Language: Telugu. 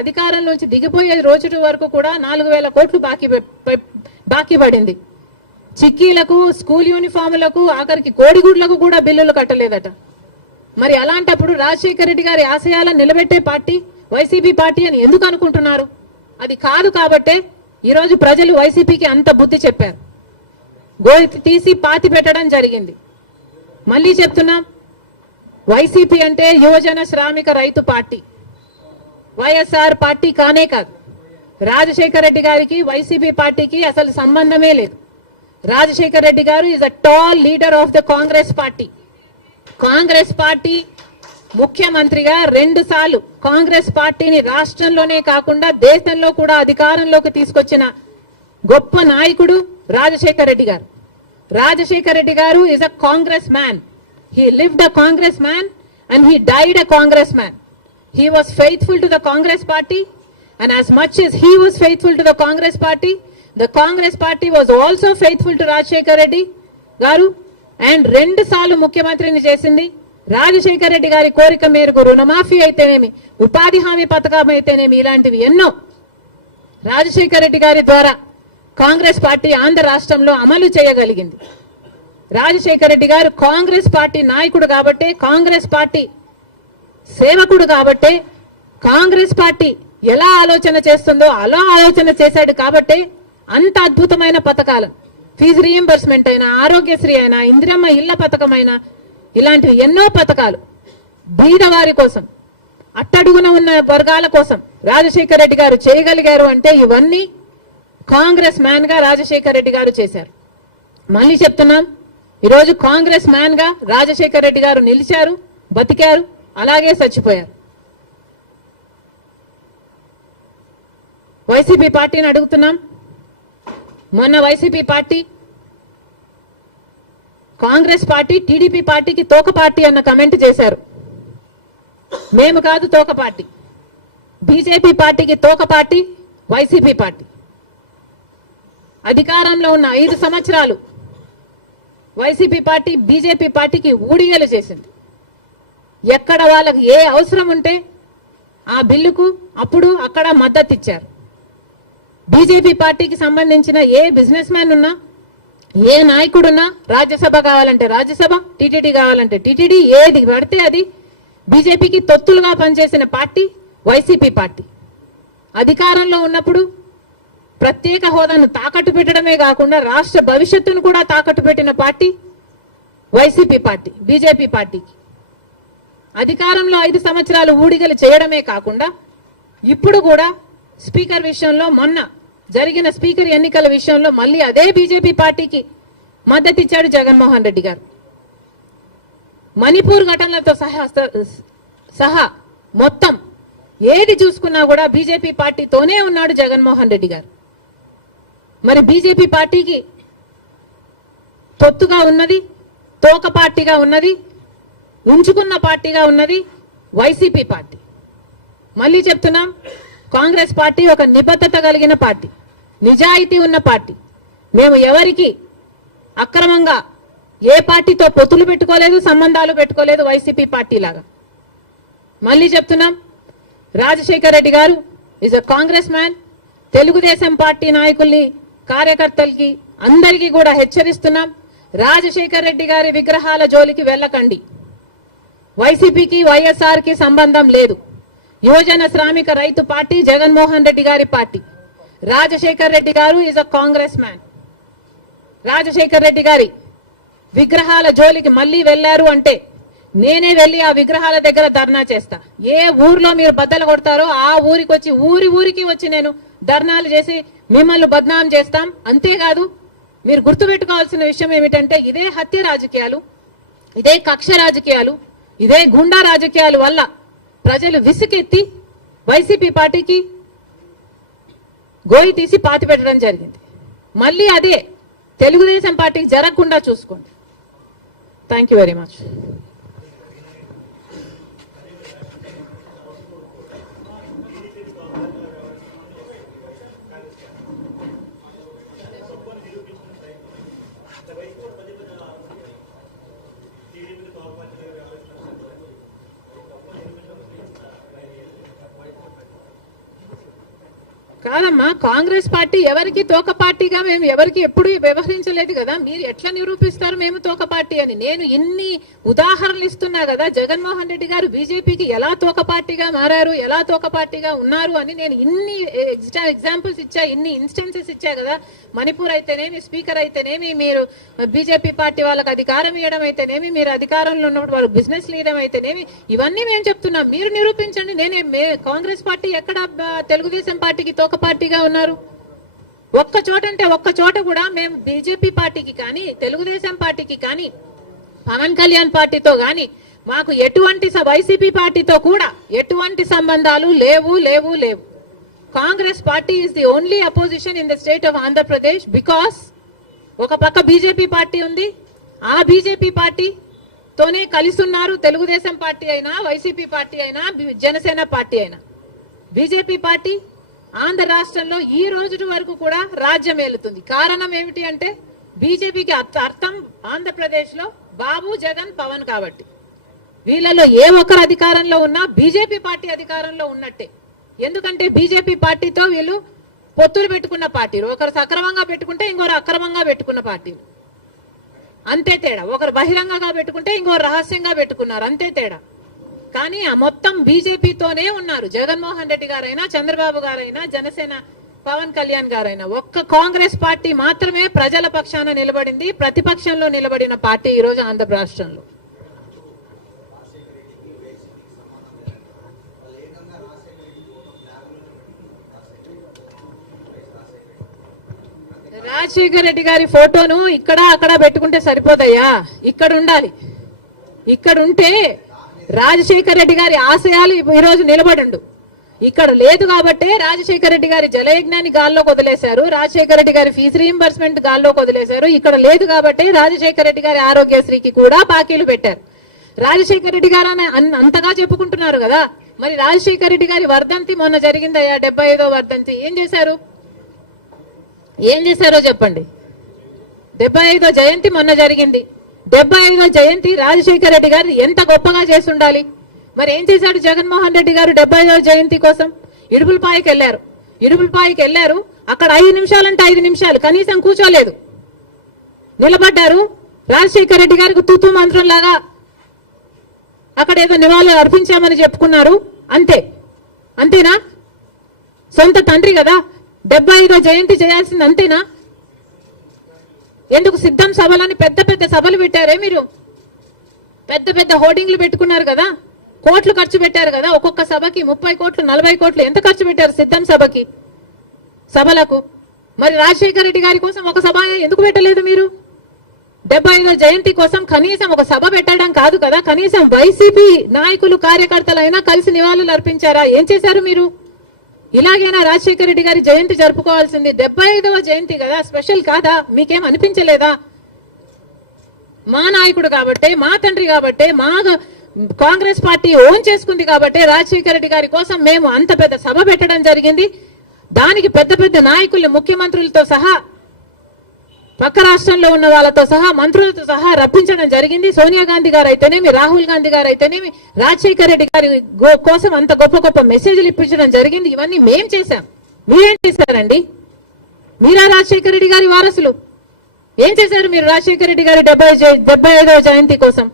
అధికారం నుంచి దిగిపోయే రోజు వరకు కూడా 4,000 కోట్లు బాకీ పడింది. చిక్కీలకు, స్కూల్ యూనిఫాములకు, ఆఖరికి కోడిగుడ్లకు కూడా బిల్లులు కట్టలేదట. మరి అలాంటప్పుడు రాజశేఖర రెడ్డి గారి ఆశయాలను నిలబెట్టే పార్టీ వైసీపీ పార్టీ అని ఎందుకు అనుకుంటున్నారు? అది కాదు కాబట్టే ఈరోజు ప్రజలు వైసీపీకి అంత బుద్ధి చెప్పారు. గోతి తీసి పాతి పెట్టడం జరిగింది. మళ్ళీ చెప్తున్నాం, వైసీపీ అంటే యువజన శ్రామిక రైతు పార్టీ, వైఎస్ఆర్ పార్టీ కానే కాదు. రాజశేఖర రెడ్డి గారికి వైసీపీ పార్టీకి అసలు సంబంధమే లేదు. రాజశేఖర రెడ్డి గారు is a tall leader of the Congress party. Congress party ముఖ్యమంత్రిగా 2 సార్లు కాంగ్రెస్ పార్టీని రాష్ట్రంలోనే కాకుండా దేశంలో కూడా అధికారంలోకి తీసుకొచ్చిన గొప్ప నాయకుడు రాజశేఖర రెడ్డి గారు. రాజశేఖర రెడ్డి గారు is a Congress man. He lived a Congress man and he died a Congress man. He was faithful to the Congress party, and as much as he was faithful to the Congress party was also faithful to Rajshekar Reddy garu, and 2 సార్లు ముఖ్యమంత్రిని చేసింది. రాజశేఖర రెడ్డి గారి కోరిక మేరకు రుణమాఫీ అయితేనేమి, ఉపాధి హామీ పథకం అయితేనేమి, ఇలాంటివి ఎన్నో రాజశేఖర రెడ్డి గారి ద్వారా కాంగ్రెస్ పార్టీ ఆంధ్ర రాష్ట్రంలో అమలు చేయగలిగింది. రాజశేఖర రెడ్డి గారు కాంగ్రెస్ పార్టీ నాయకుడు కాబట్టే, కాంగ్రెస్ పార్టీ సేవకుడు కాబట్టే, కాంగ్రెస్ పార్టీ ఎలా ఆలోచన చేస్తుందో అలా ఆలోచన చేశాడు కాబట్టే అంత అద్భుతమైన పథకాలు, ఫీజు రీఎంబర్స్మెంట్ అయినా, ఆరోగ్యశ్రీ అయినా, ఇందిరమ్మ ఇళ్ల పథకం అయినా, ఇలాంటివి ఎన్నో పథకాలు బీదవారి కోసం, అట్టడుగున ఉన్న వర్గాల కోసం రాజశేఖర రెడ్డి గారు చేయగలిగారు. అంటే ఇవన్నీ కాంగ్రెస్ మ్యాన్ గా రాజశేఖర రెడ్డి గారు చేశారు. మళ్ళీ చెప్తున్నాం, ఈరోజు కాంగ్రెస్ మ్యాన్ గా రాజశేఖర రెడ్డి గారు నిలిచారు, బతికారు, అలాగే చచ్చిపోయారు. వైసీపీ పార్టీని అడుగుతున్నాం, మొన్న YCP party Congress party TDP పార్టీకి తోక పార్టీ అన్న కమెంట్ చేశారు. మేము కాదు తోక పార్టీ, బీజేపీ పార్టీకి తోక పార్టీ వైసీపీ పార్టీ. అధికారంలో ఉన్న 5 సంవత్సరాలు వైసీపీ పార్టీ బీజేపీ పార్టీకి ఊడిగలు చేసింది. ఎక్కడ వాళ్ళకి ఏ అవసరం ఉంటే ఆ బిల్లుకు అప్పుడు అక్కడ మద్దతు ఇచ్చారు. బీజేపీ పార్టీకి సంబంధించిన ఏ బిజినెస్ మ్యాన్ ఉన్నా, ఏ నాయకుడున్నా, రాజ్యసభ కావాలంటే రాజ్యసభ, టీటీడీ కావాలంటే టీటీడీ, ఏది పడితే అది బీజేపీకి తొత్తులుగా పనిచేసిన పార్టీ వైసీపీ పార్టీ. అధికారంలో ఉన్నప్పుడు ప్రత్యేక హోదాను తాకట్టు పెట్టడమే కాకుండా రాష్ట్ర భవిష్యత్తును కూడా తాకట్టు పెట్టిన పార్టీ వైసీపీ పార్టీ. బీజేపీ పార్టీకి అధికారంలో 5 సంవత్సరాలు ఊడిగలు చేయడమే కాకుండా ఇప్పుడు కూడా స్పీకర్ విషయంలో, మొన్న జరిగిన స్పీకర్ ఎన్నికల విషయంలో మళ్ళీ అదే బీజేపీ పార్టీకి మద్దతు ఇచ్చాడు జగన్మోహన్ రెడ్డి గారు. మణిపూర్ ఘటనలతో సహా మొత్తం ఏది చూసుకున్నా కూడా బీజేపీ పార్టీతోనే ఉన్నాడు జగన్మోహన్ రెడ్డి గారు. మరి బీజేపీ పార్టీకి తొత్తుగా ఉన్నది, తోక పార్టీగా ఉన్నది, ఉంచుకున్న పార్టీగా ఉన్నది వైసీపీ పార్టీ. మళ్ళీ చెప్తున్నాం, కాంగ్రెస్ పార్టీ ఒక నిబద్ధత కలిగిన పార్టీ, నిజాయితీ ఉన్న పార్టీ. మేము ఎవరికి అక్రమంగా ఏ పార్టీతో పొత్తులు పెట్టుకోలేదు, సంబంధాలు పెట్టుకోలేదు వైసీపీ పార్టీ లాగా. మళ్ళీ చెప్తున్నాం, రాజశేఖర రెడ్డి గారు is a Congress man. Telugu Desam party నాయకుల్ని, కార్యకర్తలకి, అందరికీ కూడా హెచ్చరిస్తున్నాం, రాజశేఖర రెడ్డి గారి విగ్రహాల జోలికి వెళ్ళకండి. వైసీపీకి వైఎస్ఆర్ కి సంబంధం లేదు. యువజన శ్రామిక రైతు పార్టీ జగన్మోహన్ రెడ్డి గారి పార్టీ. రాజశేఖర రెడ్డి గారు is a Congress man. Rajasekhara Reddy గారి విగ్రహాల జోలికి మళ్ళీ వెళ్లారు అంటే నేనే వెళ్లి ఆ విగ్రహాల దగ్గర ధర్నా చేస్తా. ఏ ఊర్లో మీరు బద్దలు కొడతారో ఆ ఊరికి వచ్చి, ఊరికి వచ్చి నేను ధర్నాలు చేసి మిమ్మల్ని బద్నాం చేస్తాం. అంతేకాదు, మీరు గుర్తుపెట్టుకోవాల్సిన విషయం ఏమిటంటే, ఇదే హత్య రాజకీయాలు, ఇదే కక్ష రాజకీయాలు, ఇదే గుండా రాజకీయాల వల్ల ప్రజలు విసుకెత్తి వైసీపీ పార్టీకి గోయి తీసి పాతి పెట్టడం జరిగింది. మళ్ళీ అదే తెలుగుదేశం పార్టీకి జరగకుండా చూసుకోండి. Thank you very much. కాదమ్మా, కాంగ్రెస్ పార్టీ ఎవరికి తోక పార్టీగా మేము ఎవరికి ఎప్పుడు వ్యవహరించలేదు కదా. మీరు ఎట్లా నిరూపిస్తారు మేము తోక పార్టీ అని? నేను ఇన్ని ఉదాహరణలు ఇస్తున్నా కదా. జగన్మోహన్ రెడ్డి గారు బీజేపీకి ఎలా తోక పార్టీగా మారారు, ఎలా తోక పార్టీగా ఉన్నారు అని నేను ఇన్ని ఎగ్జాంపుల్స్ ఇచ్చా, ఇన్ని ఇన్స్టెన్సెస్ ఇచ్చా కదా. మణిపూర్ అయితేనేమి, స్పీకర్ అయితేనేమి, మీరు బీజేపీ పార్టీ వాళ్ళకి అధికారం ఇవ్వడం అయితేనేమి, మీరు అధికారంలో ఉన్నప్పుడు వాళ్ళు బిజినెస్ లీడర్ అయితేనేమి, ఇవన్నీ మేము చెప్తున్నాం. మీరు నిరూపించండి. కాంగ్రెస్ పార్టీ ఎక్కడ తెలుగుదేశం పార్టీకి తోక పార్టీగా ఉన్నారు? ఒక్క చోట అంటే ఒక్క చోట కూడా మేము బీజేపీ పార్టీకి కానీ, తెలుగుదేశం పార్టీకి కానీ, పవన్ కళ్యాణ్ పార్టీతో కానీ మాకు ఎటువంటి వైసీపీ పార్టీతో కూడా ఎటువంటి సంబంధాలు లేవు. Congress party is the only opposition in the state of Andhra Pradesh. Because ఒక పక్క బీజేపీ పార్టీ ఉంది, ఆ బీజేపీ పార్టీతోనే కలిసి ఉన్నారు తెలుగుదేశం పార్టీ అయినా, వైసీపీ పార్టీ అయినా, జనసేన పార్టీ అయినా. బీజేపీ పార్టీ ఆంధ్ర రాష్ట్రంలో ఈ రోజు వరకు కూడా రాజ్యం ఏలుతుంది. కారణం ఏమిటి అంటే బీజేపీకి అర్థం ఆంధ్రప్రదేశ్ లో బాబు, జగన్, పవన్ కాబట్టి. వీళ్ళలో ఏ ఒక్కరు అధికారంలో ఉన్నా బీజేపీ పార్టీ అధికారంలో ఉన్నట్టే. ఎందుకంటే బీజేపీ పార్టీతో వీళ్ళు పొత్తులు పెట్టుకున్న పార్టీలు. ఒకరు సక్రమంగా పెట్టుకుంటే ఇంకొకరు అక్రమంగా పెట్టుకున్న పార్టీలు. అంతే తేడా. ఒకరు బహిరంగంగా పెట్టుకుంటే ఇంకొకరు రహస్యంగా పెట్టుకున్నారు. అంతే తేడా. కానీ ఆ మొత్తం బీజేపీతోనే ఉన్నారు. జగన్మోహన్ రెడ్డి గారైనా, చంద్రబాబు గారైనా, జనసేన పవన్ కళ్యాణ్ గారైనా. ఒక్క కాంగ్రెస్ పార్టీ మాత్రమే ప్రజల పక్షాన నిలబడింది, ప్రతిపక్షంలో నిలబడిన పార్టీ ఈ రోజు ఆంధ్ర రాష్ట్రంలో. రాజశేఖర రెడ్డి గారి ఫోటోను ఇక్కడ అక్కడ పెట్టుకుంటే సరిపోతాయా? ఇక్కడ ఉండాలి. ఇక్కడ ఉంటే రాజశేఖర రెడ్డి గారి ఆశయాలు ఈ రోజు నిలబడండు. ఇక్కడ లేదు కాబట్టే రాజశేఖర రెడ్డి గారి జలయజ్ఞాన్ని గాల్లోకి వదిలేశారు, రాజశేఖర రెడ్డి గారి ఫీజు రీయింబర్స్మెంట్ గాల్లోకి వదిలేశారు. ఇక్కడ లేదు కాబట్టే రాజశేఖర రెడ్డి గారి ఆరోగ్యశ్రీకి కూడా బాకీలు పెట్టారు. రాజశేఖర రెడ్డి గారు అంతగా చెప్పుకుంటున్నారు కదా. మరి రాజశేఖర రెడ్డి గారి వర్ధంతి మొన్న జరిగిందయ్యా, 75వ వర్ధంతి. ఏం చేశారో చెప్పండి. 75వ జయంతి మొన్న జరిగింది. 75వ జయంతి రాజశేఖర రెడ్డి గారు ఎంత గొప్పగా చేసి ఉండాలి. మరి ఏం చేశాడు జగన్మోహన్ రెడ్డి గారు 75వ జయంతి కోసం? ఇడుపులపాయకి వెళ్ళారు. అక్కడ 5 నిమిషాలంటే 5 నిమిషాలు కనీసం కూర్చోలేదు, నిలబడ్డారు. రాజశేఖర రెడ్డి గారికి తూతూ మంత్రం లాగా అక్కడ ఏదో నివాళులు అర్పించామని చెప్పుకున్నారు. అంతేనా? సొంత తండ్రి కదా 75వ జయంతి చేయాల్సింది. అంతేనా? ఎందుకు సిద్ధం సభలని పెద్ద సభలు పెట్టారే మీరు? పెద్ద హోర్డింగ్లు పెట్టుకున్నారు కదా, కోట్లు ఖర్చు పెట్టారు కదా. ఒక్కొక్క సభకి 30 కోట్లు 40 కోట్లు ఎంత ఖర్చు పెట్టారు సిద్ధం సభలకు? మరి రాజశేఖర రెడ్డి గారి కోసం ఒక సభ ఎందుకు పెట్టలేదు మీరు? 75వ జయంతి కోసం కనీసం ఒక సభ పెట్టడం కాదు కదా, కనీసం వైసీపీ నాయకులు కార్యకర్తలైనా కలిసి నివాళులు అర్పించారా? ఏం చేశారు మీరు? ఇలాగైనా రాజశేఖర రెడ్డి గారి జయంతి జరుపుకోవాల్సింది. 75వ జయంతి కదా, స్పెషల్ కాదా? మీకేం అనిపించలేదా? మా నాయకుడు కాబట్టే, మా తండ్రి కాబట్టే, మా కాంగ్రెస్ పార్టీ ఓన్ చేసుకుంది కాబట్టే రాజశేఖర రెడ్డి గారి కోసం మేము అంత పెద్ద సభ పెట్టడం జరిగింది. దానికి పెద్ద నాయకులు, ముఖ్యమంత్రులతో సహా, పక్క రాష్ట్రంలో ఉన్న వాళ్ళతో సహా, మంత్రులతో సహా రప్పించడం జరిగింది. సోనియా గాంధీ గారు అయితేనేమి, రాహుల్ గాంధీ గారు అయితేనేమి, రాజశేఖర రెడ్డి గారి కోసం అంత గొప్ప మెసేజ్లు ఇప్పించడం జరిగింది. ఇవన్నీ మేం చేశాం. మీరేం చేశారండి? మీరా రాజశేఖర రెడ్డి గారి వారసులు? ఏం చేశారు మీరు రాజశేఖర రెడ్డి గారి 75వ జయంతి కోసం?